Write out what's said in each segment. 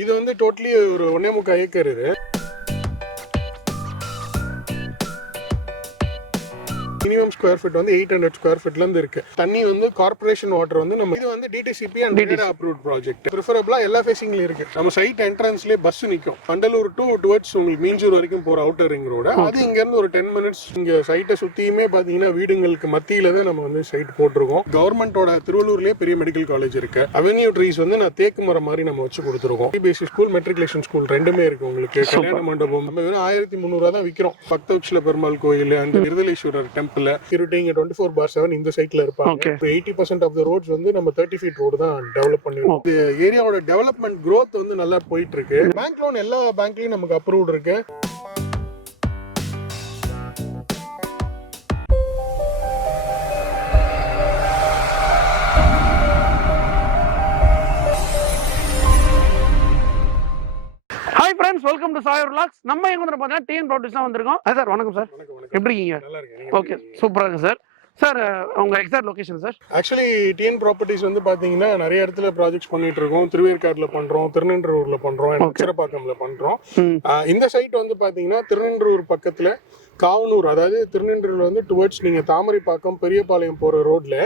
இது வந்து டோட்டலி ஒரு 1.25 ஏக்கர். இது மினிமம் ஸ்கொயர் ஃபீட் வந்து 800 ஸ்கொயர் ஃபீட்ல இருந்து இருக்கு. தண்ணி வந்து கார்ப்பரேஷன் வாட்டர் வந்து நம்ம இது வந்து DTCP and RERA approved project. ப்ரிஃபரபிளா எல்லா ஃபேசிங்லயும் இருக்கு. நம்ம சைட் என்ட்ரன்ஸ்லயே பஸ் நிக்கும். வண்டலூர் டுவர்ட்ஸ் உங்களுக்கு மீஞ்சூர் வரைக்கும் போற அவுட்டர் ரிங் ரோடு. அது இங்க இருந்து ஒரு 10 மினிட்ஸ். இங்க சைட்டை சுத்தியுமே பாத்தீங்கன்னா வீடுங்களுக்கு மத்தியில தான் நம்ம வந்து சைட் போட்டிருக்கோம். கவர்மெண்டோட திருவள்ளூர்லயே பெரிய மெடிக்கல் காலேஜ் இருக்கு. அவென்யூ ட்ரீஸ் வந்து நான் தேக்கு மரம் மாதிரி நம்ம வச்சு கொடுத்துருக்கோம். சிபிஎஸ்சி ஸ்கூல், மெட்ரிகுலேஷன் ஸ்கூல் ரெண்டுமே இருக்கு. உங்களுக்கு கல்யாண மண்டபம் நம்ம வெறும் 1300 தான் விற்கிறோம். பக்தவட்சல பெருமாள் கோயில் அண்ட் விருதலேஸ்வரர் டெம்பிள் இருட்டிங்க 24/7 இந்த சைட்ல இருப்பாங்க. 80% ஆஃப் தி ரோட்ஸ் வந்து நம்ம 30 ஃபீட் ரோடு தான் டெவலப் பண்ணிருக்கோம். இந்த ஏரியாவோட டெவலப்மெண்ட் growth வந்து நல்லா போயிட்டு இருக்கு. பேங்க் லோன் எல்லா பேங்க்லயும் நமக்கு அப்ரூவ்ட் இருக்கு. Hi friends, welcome to சாயர் vlogs. நம்ம எங்க வந்து பார்த்தீங்கன்னா டிஎன் ப்ராப்பர்ட்டிஸ் தான் வந்திருக்கோம். சார் வணக்கம் சார், எப்படி இருக்கீங்க? நல்லா இருக்கு. ஓகே, சூப்பராக இருக்கு சார். சார் உங்க exact location sir? Actually TN properties வந்து பாத்தீங்கன்னா நிறைய இடத்துல ப்ராஜெக்ட்ஸ் பண்ணிட்டு இருக்கோம். திருவேற்காடுல பண்றோம், திருநென்றூர்ல பண்றோம், அச்சரப்பாக்கம்ல பண்றோம். இந்த சைட் வந்து பாத்தீங்கன்னா திருநென்றூர் பக்கத்துல காவனூர், அதாவது திருநென்றூர்ல வந்து டுவர்ட்ஸ் நீங்க தாமரைப்பாக்கம் பெரியபாளையம் போற ரோட்ல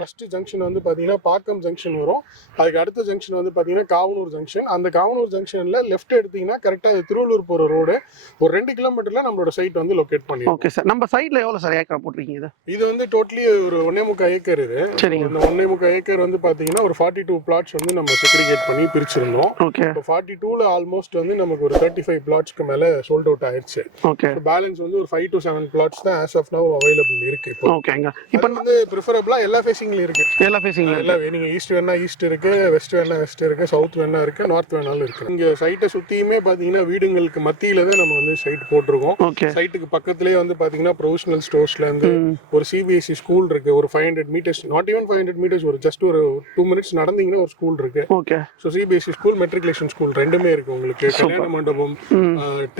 ஃபர்ஸ்ட் ஜங்ஷன் வந்து பாத்தீங்கன்னா பாக்கம் ஜங்ஷன் வரும். அதுக்கு அடுத்த ஜங்ஷன் வந்து பாத்தீங்கன்னா காவனூர் ஜங்ஷன். அந்த காவனூர் ஜங்ஷன்ல லெஃப்ட் எடுத்தீங்கன்னா கரெக்டா அது திருவள்ளூர் போற ரோடு. ஒரு 2 கிலோமீட்டர்ல நம்மளோட சைட் வந்து லொகேட் பண்ணிருக்கோம். ஓகே சார், நம்ம சைட்ல எவ்வளவு சார் ஏக்கர் போட்டிருக்கீங்க? இது வந்து டோட்டலி ஒரு 1.25 ஏக்கர். இது சரிங்க. இந்த 1.25 ஏக்கர் வந்து பாத்தீங்கன்னா ஒரு 42 பிளாட்ஸ் வந்து நம்ம செக்ரிகேட் பண்ணி பிரிச்சிருந்தோம். ஓகே. இப்போ 42ல ஆல்மோஸ்ட் வந்து நமக்கு ஒரு 35 பிளாட்ஸ்க்கு மேல சோல்ட் அவுட் ஆயிருச்சு. ஓகே. பேலன்ஸ் வந்து ஒரு 5 to 7 பிளாட்ஸ் தான் as of now அவைலபிள் இருக்கு. ஓகேங்க. இப்போ வந்து ப்ரிஃபரபிளா எல்லா ஃபேசிங்லயும் இருக்கு. எல்லா ஃபேசிங்ல எல்லா நீங்க ஈஸ்ட் வேணா ஈஸ்ட் இருக்கு, வெஸ்ட் வேணா வெஸ்ட் இருக்கு, சவுத் வேணா இருக்கு, நார்த் வேணாலும் இருக்கு. இங்க சைட்டை சுத்தியுமே பாத்தீங்கன்னா வீடுங்களுக்கு மத்தியில தான் நம்ம வந்து சைட் போட்டிருக்கோம். ஓகே. சைட்டுக்கு பக்கத்துலயே வந்து பாத்தீங்கன்னா ப்ரொஃபஷனல் ஸ்டோர்ஸ்ல இருந்து ஒரு சிபிஎஸ்சி ஸ்கூல் இருக்கு. ஒரு 500 மீட்டர்ஸ், நாட் ஈவன் 500 மீட்டர்ஸ், ஒரு ஜஸ்ட் ஒரு 2 மினிட்ஸ் நடந்தீங்கன்னா ஒரு ஸ்கூல் இருக்கு. Okay. So CBSE school, matriculation school ரெண்டுமே இருக்கு. உங்களுக்கு கல்யாண மண்டபம்,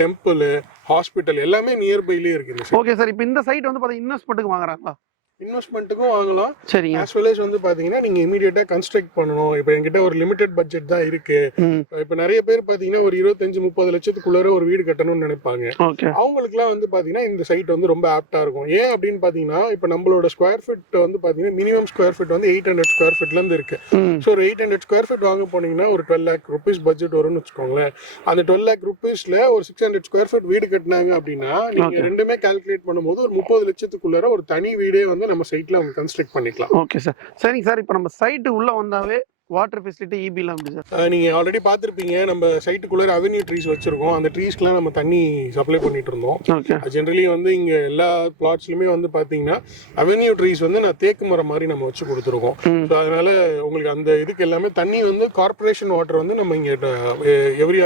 டெம்பிள், ஹாஸ்பிட்டல் எல்லாமே நியர்பைலயே இருக்கு. ஓகே சார், இப்போ இந்த சைட் வந்து பார்த்தீங்கன்னா இன்வெஸ்ட்மெண்ட்டுக்கு வாங்குறாங்களா? இன்வெஸ்ட்மெண்ட்டுக்கும் வாங்கலாம். சரிங்க. as well as வந்து பாத்தீங்கன்னா நீங்க இமீடியட்டா கன்ஸ்ட்ரக்ட் பண்ணணும். இப்போ என்கிட்ட ஒரு லிமிடெட் பட்ஜெட் தான் இருக்கு. இப்போ நிறைய பேர் பாத்தீங்கன்னா ஒரு 25-30 லட்சத்துக்குள்ளார ஒரு வீடு கட்டணும்னு நினைப்பாங்க. ஓகே. அவங்களுக்குலாம் வந்து பாத்தீங்கன்னா இந்த சைட் வந்து ரொம்ப ஆப்டா இருக்கும். ஏன் அப்படின்னு பாத்தீங்கன்னா இப்போ நம்மளோட ஸ்கொயர் ஃபீட் வந்து பாத்தீங்கன்னா மினிமம் ஸ்கொயர் ஃபீட் வந்து 800 ஸ்கொயர் ஃபீட்ல இருந்து இருக்கு. ஸோ ஒரு 800 ஸ்கொயர் ஃபீட் வாங்க போனீங்கன்னா ஒரு 12 lakh rupees பட்ஜெட் வரும்னு வச்சுக்கோங்களேன். அந்த 12 lakh rupeesல ஒரு 600 ஸ்கொயர் ஃபீட் வீடு கட்டினாங்க அப்படின்னா நீங்க ரெண்டுமே கால்குலேட் பண்ணும்போது ஒரு 30 லட்சத்துக்குள்ளார ஒரு தனி வீடே வந்து நம்ம சைட்ல அவங்க கன்ஸ்ட்ரக்ட் பண்ணிக்கலாம். Okay sir. சரிங்க சார், இப்போ நம்ம சைட்டு உள்ள வந்தாவே வாட்டர் ஃபெசிலிட்டி ஈபிலாம் எப்படி சார்? நீங்க ஆல்ரெடி பார்த்துருப்பீங்க, நம்ம சைட்டுக்குள்ள அவென்யூ ட்ரீஸ் வச்சிருக்கோம். அந்த ட்ரீஸ்க்குலாம் நம்ம தண்ணி சப்ளை பண்ணிட்டு இருந்தோம். ஓகே. ஜென்ரலி வந்து இங்க எல்லா பிளாட்ஸ்லயுமே வந்து பாத்தீங்கன்னா அவென்யூ ட்ரீஸ் வந்து நான் தேக்கு மரம் மாதிரி நம்ம வச்சு கொடுத்துருக்கோம். ஸோ அதனால உங்களுக்கு அந்த இதுக்கு எல்லாமே தண்ணி வந்து கார்பரேஷன் வாட்டர் வந்து நம்ம இங்க எவ்ரி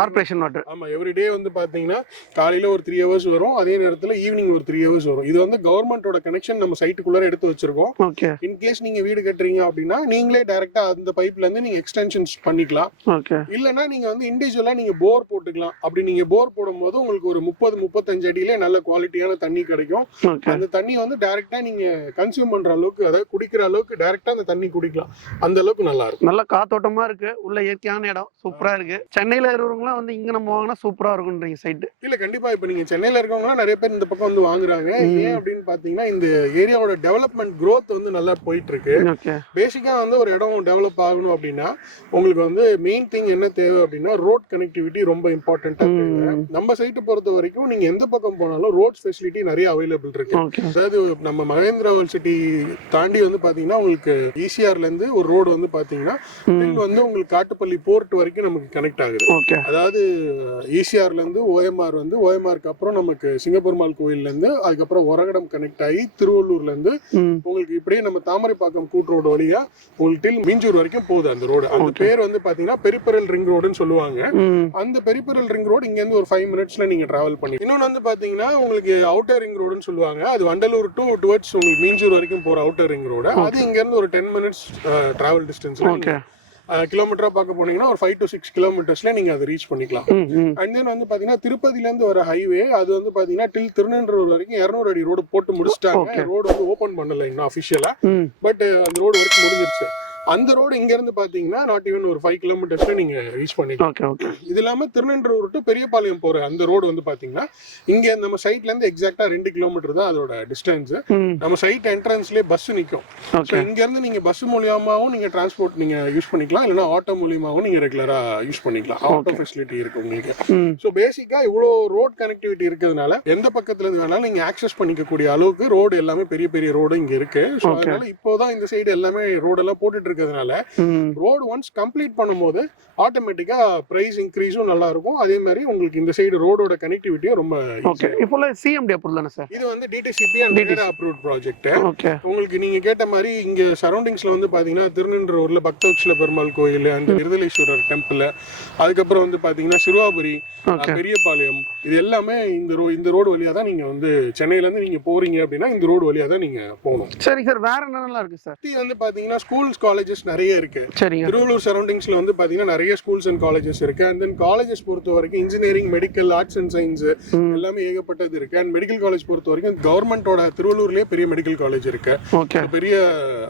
கார்பரேஷன் வாட்டர், ஆமா, எவ்ரிடே வந்து பாத்தீங்கன்னா காலையில ஒரு 3 hours வரும், அதே நேரத்துல ஈவினிங் ஒரு 3 hours வரும். இது வந்து கவர்மெண்டோட கனெக்ஷன் நம்ம சைட்டுக்குள்ள எடுத்து வச்சிருக்கோம். ஓகே. இன்கேஸ் நீங்க வீடு கட்டுறீங்க அப்படின்னா நீங்களே டைரக்டா அந்த பைப்ல இருந்து நீங்க எக்ஸ்டென்ஷன்ஸ் பண்ணிக்கலாம். ஓகே. இல்லனா நீங்க வந்து இண்டிவிஜுவலா நீங்க போர் போட்டுக்கலாம். அப்படி நீங்க போர் போடும்போது உங்களுக்கு ஒரு 30-35 அடியிலே நல்ல குவாலிட்டியான தண்ணி கிடைக்கும். அந்த தண்ணி வந்து டைரக்டா நீங்க கன்சியூம் பண்ற அளவுக்கு, அதாவது குடிக்கிற அளவுக்கு டைரக்டா அந்த தண்ணி குடிக்கலாம். அந்த அளவுக்கு நல்லா இருக்கும். நல்ல காத்தோட்டமா இருக்கு, உள்ள இயற்கையான இடம், சூப்பரா இருக்கு. சென்னையில இருக்கிறவங்களாம் வந்து இங்க நம்ம வாங்கினா சூப்பரா இருக்கும்ன்றீங்க சைட்டு? இல்ல, கண்டிப்பா. இப்ப நீங்க சென்னையில இருக்கவங்களாம் நிறைய பேர் இந்த பக்கம் வந்து வாங்குறாங்க. ஏன் அப்படின்னு பாத்தீங்கன்னா இந்த ஏரியாவோட டெவலப்மெண்ட் growth வந்து நல்லா போயிட்டு இருக்கு. பேசிக்கா வந்து ஒரு இடம் டெவலப் ஆகணும் அப்படின்னா உங்களுக்கு வந்து மெயின் திங் என்ன தேவை அப்படின்னா ரோட் கனெக்டிவிட்டி ரொம்ப இம்பார்ட்டன்டா தேவை. நம்ம சைட்டை பொறுத்த வரைக்கும் நீங்க எந்த பக்கம் போனாலும் ரோட்ஸ் ஃபெசிலிட்டி நிறைய அவைலபிள் இருக்கு. அதாவது நம்ம மகேந்திராவல் சிட்டி தாண்டி வந்து பாத்தீங்கன்னா உங்களுக்கு ஈசிஆர்ல இருந்து ஒரு ரோடு வந்து பாத்தீங்கன்னா வந்து உங்களுக்கு காட்டுப்பள்ளி போர்ட் வரைக்கும் நமக்கு கனெக்ட் ஆகுது. அதாவது ஈசிஆர்ல இருந்து ஓஎம்ஆர் வந்து ஓஎம்ஆருக்கு அப்புறம் நமக்கு சிங்கப்பெருமாள் கோயில்ல இருந்து அதுக்கப்புறம் ஒரகடம் கனெக்ட் ஆகி திருவள்ளூர்ல இருந்து உங்களுக்கு இப்படியே நம்ம தாமரைப்பாக்கம் கூட்டு ரோடு வழியா உங்களுக்கு மீஞ்சூர் வரைக்கும் போகுது அந்த ரோடு. அந்த பேர் வந்து பாத்தீங்கன்னா பெரிபெரல் ரிங் ரோடுன்னு சொல்லுவாங்க. அந்த பெரிபெரல் ரிங் ரோடு இங்க இருந்து ஒரு 5 மினிட்ஸ்ல நீங்க டிராவல் பண்ணி. இன்னொன்னு வந்து பாத்தீங்கன்னா உங்களுக்கு அவுட்டர் ரிங் ரோடுன்னு சொல்லுவாங்க. அது வண்டலூர் டுவர்ட்ஸ் உங்களுக்கு மீஞ்சூர் வரைக்கும் போற அவுட்டர் ரிங் ரோடு. அது இங்க இருந்து ஒரு 10 மினிட்ஸ் டிராவல் டிஸ்டன்ஸ்ல கிலோமீட்டரா பார்க்க போனீங்கன்னா ஒரு 5 to 6 கிலோமீட்டர்ஸ்ல நீங்க அதை ரீச் பண்ணிக்கலாம். அண்ட் தென் வந்து பாத்தீங்கன்னா திருப்பதில இருந்து வர ஹைவே அது வந்து பாத்தீங்கன்னா டில் திருநென்றூர் வரைக்கும் 200 அடி ரோடு போட்டு முடிச்சிட்டாங்க. ரோடு வந்து ஓபன் பண்ணல இன்னும் அபிஷியலா, பட் அந்த ரோடு வரைக்கும் முடிஞ்சிருச்சு. அந்த ரோடு இங்க இருந்து பாத்தீங்கன்னா நாட் ஈவன் ஒரு 5 கிலோமீட்டர்ஸ்ல நீங்க ரீச் பண்ணிக்கலாம். Okay okay. இது இல்லாம திருநெல்வேலூர் டு பெரியபாளையம் போற அந்த ரோடு வந்து பாத்தீங்கன்னா இங்க நம்ம சைட்ல இருந்து எக்ஸாக்டா 2 கிலோமீட்டர் தான் அதோட டிஸ்டன்ஸ். நம்ம சைட் என்ட்ரன்ஸ்லயே பஸ் நிக்கும். சோ இங்க இருந்து நீங்க பஸ் மூலியமாவும் நீங்க டிரான்ஸ்போர்ட் நீங்க யூஸ் பண்ணிக்கலாம், இல்லனா ஆட்டோ மூலியமாவும் நீங்க ரெகுலரா யூஸ் பண்ணிக்கலாம். ஆட்டோ ஃபெசிலிட்டி இருக்கு உங்களுக்கு. சோ பேசிக்கா இவ்ளோ ரோட் கனெக்டிவிட்டி இருக்கிறதுனால எந்த பக்கத்துல இருந்து வேணாலும் நீங்க ஆக்சஸ் பண்ணிக்க கூடிய அளவுக்கு ரோடு எல்லாமே பெரிய பெரிய ரோடு இங்க இருக்கு. சோ அதனால இப்போதான் இந்த சைடு எல்லாமே ரோட் எல்லாம் போட்டுட்டு இருக்கிறதுனால ரோடு ஒன்ஸ் கம்ப்ளீட் பண்ணும்போது ஆட்டோமேட்டிக்கா பிரைஸ் இன்க்ரீஸும் நல்லா இருக்கும். அதே மாதிரி உங்களுக்கு இந்த சைடு ரோடோட கனெக்டிவிட்டியும் ரொம்ப ஓகே. இப்போ சிஎம்டி அப்ரூவல் தானே சார்? இது வந்து DTCP and RERA approved project. Okay. உங்களுக்கு நீங்க கேட்ட மாதிரி இங்க சரௌண்டிங்ஸ்ல வந்து பாத்தீங்கன்னா திருநெல்வேலியில பக்தவத்சல பெருமாள் கோயில், அந்த விருதலேஸ்வரர் டெம்பிள், அதுக்கப்புறம் வந்து பாத்தீங்கன்னா சிறுவாபுரி, பெரியபாளையம், இது எல்லாமே இந்த ரோடு வழியா தான் நீங்க வந்து சென்னையில இருந்து நீங்க போறீங்க அப்படின்னா இந்த ரோடு வழியா தான் நீங்க போகணும். சரி சார், வேற என்னென்னலாம் இருக்கு சார்? இது வந்து பாத்தீங்கன்னா ஸ்கூல்ஸ் காலேஜஸ் நிறைய இருக்கு. சரிங்க. திருவள்ளூர் சரௌண்டிங்ஸ்ல வந்து பாத்தீங்கன்னா நிறைய ஸ்கூல்ஸ் அண்ட் காலேஜஸ் இருக்கு. அண்ட் தென் காலேஜஸ் பொறுத்த வரைக்கும் engineering, medical, arts and science எல்லாமே ஏகப்பட்டது இருக்கு. அண்ட் மெடிக்கல் காலேஜ் பொறுத்த வரைக்கும் கவர்மெண்டோட திருவள்ளூர்லயே பெரிய மெடிக்கல் காலேஜ் இருக்கு. பெரிய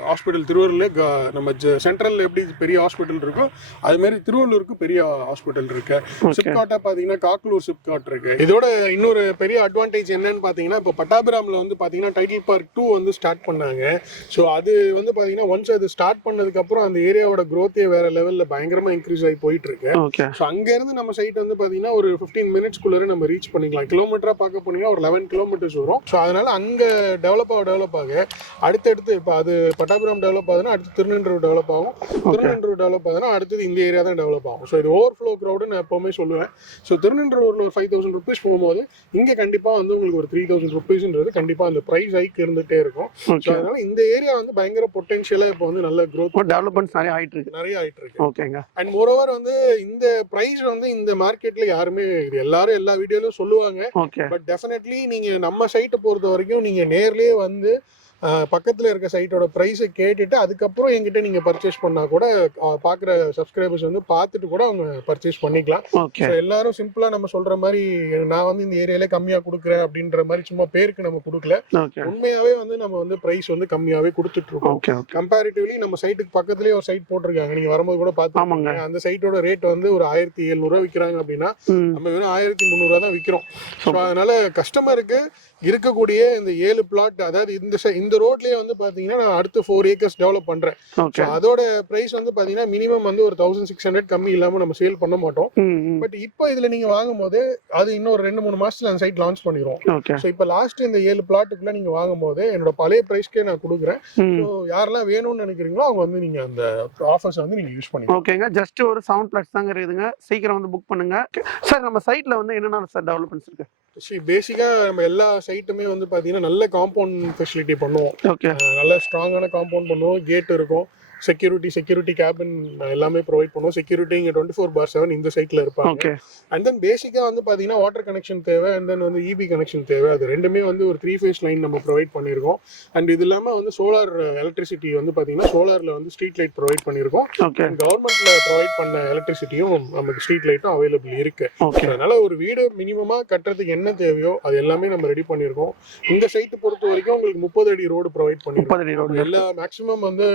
ஹாஸ்பிட்டல் திருவள்ளூர்ல நம்ம சென்ட்ரல்ல எப்படி பெரிய ஹாஸ்பிட்டல் இருக்கோ அது மாதிரி திருவள்ளூருக்கு பெரிய ஹாஸ்பிட்டல் இருக்கு. சிப்காட்டா பாத்தீங்கன்னா காக்லூர் சிப்காட் இருக்கு. இதோட இன்னொரு பெரிய அட்வான்டேஜ் என்னன்னு பாத்தீங்கன்னா இப்போ பட்டாபிராம்ல வந்து பாத்தீங்கன்னா டைட்டில் பார்க் 2 வந்து ஸ்டார்ட் பண்ணாங்க. ஸோ அது வந்து பாத்தீங்கன்னா ஒன்ஸ் அது ஸ்டார்ட் பண்ணதுக்கு அப்புறம் அந்த ஏரியாவோட growth வேற லெவல்ல பயங்கரமா இன்க்ரீஸ் ஆகி போயிட்டு இருக்கு. ஸோ அங்க இருந்து நம்ம சைட் வந்து பாத்தீங்கன்னா ஒரு 15 மினிட்ஸ்க்குள்ள நம்ம ரீச் பண்ணிக்கலாம். கிலோமீட்டரா பார்க்க போனீங்கன்னா ஒரு 11 கிலோமீட்டர்ஸ் வரும். ஸோ அதனால அங்க டெவலப் ஆக அடுத்தடுத்து இப்போ அது பட்டாபிராம் டெவலப் ஆகுதுன்னா அடுத்து திருநெல்வேலி டெவலப் ஆகும், திருநெல்வேலி டெவலப் ஆகுதுன்னா அடுத்தது இந்த ஏரியா தான் டெவலப் ஆகும். ஸோ இது ஓவர்ஃப்ளோ க்ரௌடு நான் எப்பவுமே சொல்லுவேன். ஸோ திருநெல்வேலியில் ஒரு 5000 ருபீஸ் போகும்போது இங்க கண்டிப்பா வந்து உங்களுக்கு ஒரு 3000 ருபீஸ்ன்றது கண்டிப்பா அந்த பிரைஸ் ஹைக் இருந்துட்டே இருக்கும். ஸோ அதனால இந்த ஏரியா வந்து பயங்கர பொட்டன்ஷியலா இப்போ வந்து நல்ல growth டெவலப்மெண்ட்ஸ் நிறைய ஆயிட்டு இருக்கு. ஓகேங்க. அண்ட் மோரோவர் வந்து இந்த பிரைஸ் வந்து இந்த மார்க்கெட்ல யாருமே இது எல்லாரும் எல்லா வீடியோலயும் சொல்லுவாங்க. பட் டெஃபினெட்லி நீங்க நம்ம சைட்டை பொறுத்த வரைக்கும் நீங்க நேர்லயே வந்து பக்கத்துல இருக்க சைட்டோட பிரைஸை கேட்டுட்டு அதுக்கப்புறம் என்கிட்ட நீங்க பர்ச்சேஸ் பண்ணா கூட பாக்குற சப்ஸ்கிரைபர்ஸ் வந்து பார்த்துட்டு கூட அவங்க பர்ச்சேஸ் பண்ணிக்கலாம். எல்லாரும் சிம்பிளா நம்ம சொல்ற மாதிரி நான் வந்து இந்த ஏரியால கம்மியா கொடுக்குறேன் அப்படின்ற மாதிரி சும்மா பேருக்கு நம்ம கொடுக்கல. உண்மையாவே வந்து நம்ம வந்து பிரைஸ் வந்து கம்மியாவே கொடுத்துட்டு இருக்கோம். கம்பேரிட்டிவ்லி நம்ம சைட்டுக்கு பக்கத்துலயே ஒரு சைட் போட்டிருக்காங்க, நீங்க வரும்போது கூட பாத்துக்கோங்க. அந்த சைட்டோட ரேட் வந்து ஒரு 1700 விற்கிறாங்க அப்படின்னா நம்ம வெறும் 1300 தான் விற்கிறோம். அதனால கஸ்டமருக்கு இருக்கக்கூடிய இந்த 7 பிளாட், அதாவது இந்த ரோட்லயே வந்து பாத்தீங்கன்னா நான் அடுத்து 4 ஏக்கர்ஸ் டெவலப் பண்றேன். அதோட பிரைஸ் வந்து பாத்தீங்கன்னா மினிமம் வந்து ஒரு 1600 கம்மி இல்லாம நம்ம சேல் பண்ண மாட்டோம். பட் இப்போ இதுல நீங்க வாங்கும் போது அது இன்னொரு 2-3 மாசத்துல அந்த சைட் லான்ச் பண்ணிடுவோம். சோ இப்போ லாஸ்ட் இந்த 7 பிளாட்டுக்குள்ள நீங்க வாங்கும் போது என்னோட பழைய பிரைஸ்க்கே நான் கொடுக்குறேன். சோ யாரெல்லாம் வேணும்னு நினைக்கிறீங்களோ அவங்க வந்து நீங்க அந்த ஆஃபர்ஸ் வந்து நீங்க யூஸ் பண்ணிக்கலாம். ஓகேங்க. ஜஸ்ட் ஒரு 7 பிளாட்ஸ் தாங்க இருக்குதுங்க, சீக்கிரம் வந்து புக் பண்ணுங்க சார். நம்ம சைட்ல வந்து என்னென்ன சார் டெவலப்மெண்ட்ஸ் இருக்கு? பேசிக்கா நம்ம எல்லா சைட்டுமே வந்து பாத்தீங்கன்னா நல்ல காம்பவுண்ட் ஃபெசிலிட்டி பண்ணுவோம். நல்ல ஸ்ட்ராங்கான காம்பவுண்ட் பண்ணுவோம். கேட் இருக்கும், செக்யூரிட்டி கேபின் எல்லாமே ப்ரொவைட் பண்ணுவோம். செக்யூரிட்டி இங்க 24/7 இந்த சைட்ல இருப்பாங்க. அண்ட் தென் பேசிக்கா வந்து பாத்தீங்கன்னா வாட்டர் கனெக்ஷன் தேவை, அண்ட் தென் வந்து இபி கனெக்ஷன் தேவை. அது ரெண்டுமே வந்து ஒரு 3 ஃபேஸ் லைன் நம்ம ப்ரொவைட் பண்ணிருக்கோம். அண்ட் இது இல்லாம வந்து சோலார் எலக்ட்ரிசிட்டி வந்து பாத்தீங்கன்னா சோலார்ல வந்து ஸ்ட்ரீட் லைட் ப்ரொவைட் பண்ணிருக்கோம். கவர்மெண்ட்ல ப்ரொவைட் பண்ண எலக்ட்ரிசிட்டியும் நமக்கு ஸ்ட்ரீட் லைட்டும் அவைலபிள் இருக்கு. அதனால ஒரு வீடு மினிமமா கட்டுறதுக்கு என்ன தேவையோ அது எல்லாமே நம்ம ரெடி பண்ணிருக்கோம். இந்த சைட்டு பொறுத்த வரைக்கும் உங்களுக்கு 30 அடி ரோடு ப்ரொவைட் பண்ணிருக்கோம். எல்லா மேக்ஸிமம் வந்து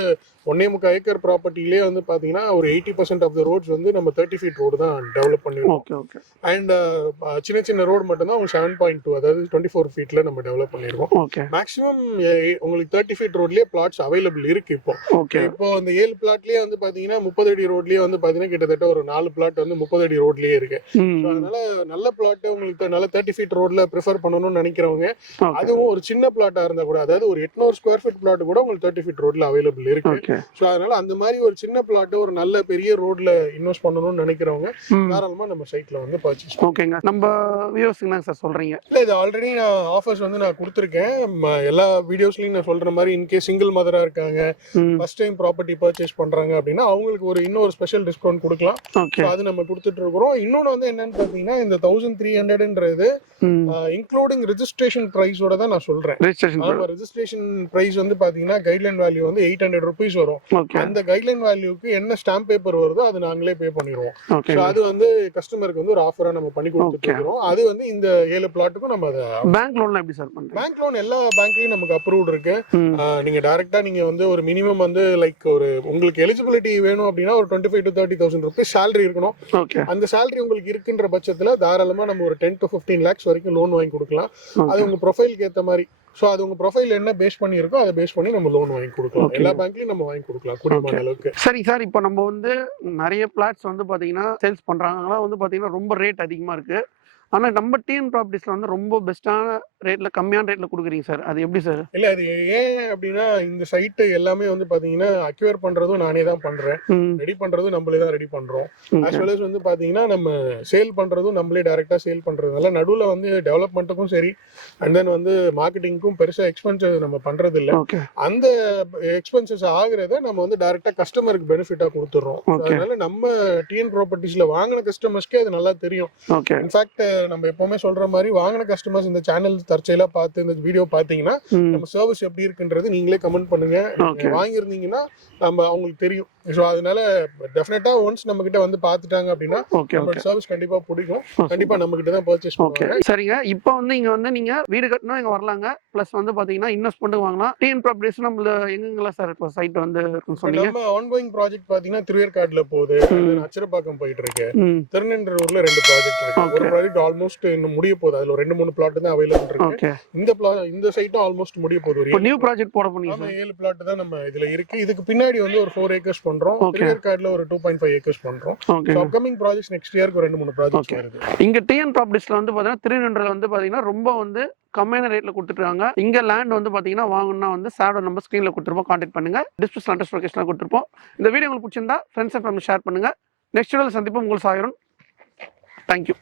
1.25 ஏக்கர் ப்ராப்பர்ட்டிலே வந்து பாத்தீங்கன்னா ஒரு 80% ஆஃப் த ரோட்ஸ் வந்து நம்ம 30 ஃபீட் ரோடு தான் டெவலப் பண்ணிருக்கோம். அண்ட் சின்ன சின்ன ரோடு மட்டும் தான் 7.2 அதாவது 24 ஃபீட்ல நம்ம டெவலப் பண்ணிருக்கோம். மேக்ஸிமம் உங்களுக்கு 30 ஃபீட் ரோட்லயே பிளாட்ஸ் அவைலபிள் இருக்கு. இப்போ அந்த 7 பிளாட்லயே வந்து பாத்தீங்கன்னா 30 அடி ரோட்லயே வந்து பாத்தீங்கன்னா கிட்டத்தட்ட ஒரு 4 பிளாட் வந்து 30 அடி ரோட்லயே இருக்கு. அதனால நல்ல பிளாட் உங்களுக்கு நல்ல 30 ஃபீட் ரோட்ல ப்ரிஃபர் பண்ணணும்னு நினைக்கிறவங்க, அதுவும் ஒரு சின்ன பிளாட்டா இருந்தா கூட, அதாவது ஒரு 800 ஸ்கொயர் ஃபீட் பிளாட் கூட உங்களுக்கு 30 ஃபீட் ரோட்ல அவைலபிள் இருக்கு. சோ அதனால அந்த மாதிரி ஒரு சின்ன பிளாட் ஒரு நல்ல பெரிய ரோட்ல இன்வெஸ்ட் பண்ணணும்னு நினைக்கிறவங்க தாராளமா நம்ம சைட்ல வந்து பர்ச்சேஸ். ஓகேங்க. நம்ம வியூவர்ஸ்க்கு என்ன சார் சொல்றீங்க? இல்ல இது ஆல்ரெடி நான் ஆஃபர்ஸ் வந்து நான் கொடுத்துருக்கேன். எல்லா வீடியோஸ்லயும் நான் சொல்ற மாதிரி இன்கேஸ் சிங்கிள் மதரா இருக்காங்க, ஃபர்ஸ்ட் டைம் ப்ராப்பர்ட்டி பர்ச்சேஸ் பண்றாங்க அப்படின்னா அவங்களுக்கு ஒரு இன்னொரு ஸ்பெஷல் டிஸ்கவுண்ட் கொடுக்கலாம். அது நம்ம கொடுத்துட்டு இருக்கிறோம். இன்னொன்னு வந்து என்னன்னு பாத்தீங்கன்னா இந்த 1300ன்றது இன்க்ளூடிங் ரெஜிஸ்ட்ரேஷன் பிரைஸோட தான் நான் சொல்றேன். ரெஜிஸ்ட்ரேஷன் பிரைஸ் வந்து பாத்தீங்கன்னா கைட்லைன் வேல்யூ வந்து 800 ருபீஸ் வரும். ஓகே அந்த கைட்லைன் வேல்யூக்கு என்ன ஸ்டாம்ப் பேப்பர் வருதோ அது நாங்களே பே பண்ணிடுவோம். ஓகே ஸோ அது வந்து கஸ்டமருக்கு வந்து ஒரு ஆஃபரா நம்ம பண்ணி கொடுத்துட்டு இருக்கோம். அது வந்து இந்த 7 பிளாட்டுக்கும் நம்ம அதை பேங்க் லோன்ல எப்படி சார் பண்றீங்க? பேங்க் லோன் எல்லா பேங்க்லயும் நமக்கு அப்ரூவ்ட் இருக்கு. நீங்க டைரக்டா நீங்க வந்து ஒரு மினிமம் வந்து லைக் ஒரு உங்களுக்கு எலிஜிபிலிட்டி வேணும் அப்படின்னா ஒரு 25,000 to 30,000 rupees salary இருக்கணும். ஓகே அந்த salary உங்களுக்கு இருக்குன்ற பட்சத்துல தாராளமா நம்ம ஒரு 10 to 15 lakhs வரைக்கும் லோன் வாங்கி கொடுக்கலாம். அது உங்க ப்ரொஃபைலுக்கு ஏத்த மாதிரி. ஸோ அது உங்க ப்ரொஃபைல் என்ன பேஸ் பண்ணி இருக்கோ அதை பேஸ் பண்ணி நம்ம லோன் வாங்கி கொடுக்கலாம். எல்லா பேங்க்லயும் நம்ம வாங்கி கொடுக்கலாம் கூடியமான அளவுக்கு. சரி சார், இப்போ நம்ம வந்து நிறைய பிளாட்ஸ் வந்து பாத்தீங்கன்னா சேல்ஸ் பண்றாங்க, வந்து பாத்தீங்கன்னா ரொம்ப ரேட் அதிகமா இருக்கு. ஆனா நம்ம டிஎன் ப்ராப்பர்ட்டிஸ்ல வந்து ரொம்ப பெஸ்ட்டான ரேட்ல கம்மியான ரேட்ல கொடுக்குறீங்க சார். அது எப்படி சார்? இல்ல அது ஏன் அப்படின்னா இந்த சைட் எல்லாமே வந்து பாத்தீங்கன்னா அக்யூர் பண்றதும் நானே தான் பண்றேன், ரெடி பண்றதும் நம்மளே தான் ரெடி பண்றோம். as well as வந்து பாத்தீங்கன்னா நம்ம சேல் பண்றதும் நம்மளே டைரக்டா சேல் பண்றதுனால நடுவுல வந்து டெவலப்மெண்ட்டுக்கும் சரி அண்ட் தென் வந்து மார்க்கெட்டிங்க்கும் பெருசா எக்ஸ்பென்சஸ் நம்ம பண்றது இல்ல. அந்த எக்ஸ்பென்சஸ் ஆகுறத நம்ம வந்து டைரக்டா கஸ்டமருக்கு பெனிஃபிட்டா கொடுத்துறோம். அதனால நம்ம டிஎன் ப்ராப்பர்ட்டிஸ்ல வாங்கின கஸ்டமர்ஸ்க்கே அது நல்லா தெரியும். இன்ஃபேக்ட் நம்ம எப்பவுமே சொல்ற மாதிரி வாங்கின கஸ்டமர்ஸ் இந்த சேனல் தற்செயலா பார்த்து இந்த வீடியோ பாத்தீங்கன்னா நம்ம சர்வீஸ் எப்படி இருக்குன்றது நீங்களே கமெண்ட் பண்ணுங்க. வாங்கியிருந்தீங்கன்னா நம்ம அவங்களுக்கு தெரியும். ஸோ அதனால டெஃபினட்டா ஒன்ஸ் நம்ம கிட்ட வந்து பாத்துட்டாங்க அப்படின்னா நம்மளோட சர்வீஸ் கண்டிப்பா பிடிக்கும். கண்டிப்பா நம்ம கிட்ட தான் பர்ச்சேஸ் பண்ணுவாங்க. சரிங்க, இப்போ வந்து இங்க வந்து நீங்க வீடு கட்டணும் இங்க வரலாங்க. பிளஸ் வந்து பாத்தீங்கன்னா இன்வெஸ்ட்மெண்ட் வாங்கலாம். டிஎன் ப்ராப்பர்ட்டிஸ் நம்மள எங்கெங்கலாம் சார் இப்போ சைட் வந்து சொன்னீங்க? நம்ம ஆன்கோயிங் ப்ராஜெக்ட் பாத்தீங்கன்னா திருவேற்காடுல போகுது, அச்சரப்பாக்கம் போயிட்டு இருக்கு, திருநெல்வேலியூர்ல 2 ப்ராஜெக்ட் இருக்கு. ஒரு ப்ராஜெக்ட் ஆல்மோஸ்ட் இன்னும் முடிய போகுது. அதுல 2-3 பிளாட் தான் அவைலபிள் இருக்கு. இந்த சைட்டும் ஆல்மோஸ்ட் முடிய போகுது. ஒரு நியூ ப்ராஜெக்ட் போட போறீங்க. ஆமா 7 பிளாட் தான் நம்ம இதுல இருக்கு. இதுக்கு பின்னாடி வந்து ஒரு 4 ஏக்கர்ஸ் பண்றோம். திருவேற்காடுல ஒரு 2.5 ஏக்கர்ஸ் பண்றோம். சோ அப்கமிங் ப்ராஜெக்ட்ஸ் நெக்ஸ்ட் இயருக்கு 2-3 ப்ராஜெக்ட்ஸ் வருது. இங்க டிஎன் ப்ராப்பர்ட்டிஸ்ல வந்து பாத்தீங்கன்னா திருநெல்வேலில வந்து பாத்தீங்கன்னா ரொம்ப வந்து கம்மியான ரேட்ல கொடுத்துருக்காங்க. இங்க லேண்ட் வந்து பாத்தீங்கன்னா வாங்கணும்னா வந்து சாரோட நம்பர் ஸ்கிரீன்ல கொடுத்துருப்போம், கான்டாக்ட் பண்ணுங்க. டிஸ்கிரிப்ஷன் அட்ரஸ் லொகேஷன்ல கொடுத்துருப்போம். இந்த வீடியோ உங்களுக்கு பிடிச்சிருந்தா ஃப்ரெண்ட்ஸ் அண்ட் ஃபேமிலி ஷேர் பண்ணுங்க. நெக்ஸ்ட் வீடியோல சந்திப்போம். உங்கள் சாயரன். தேங்க்யூ.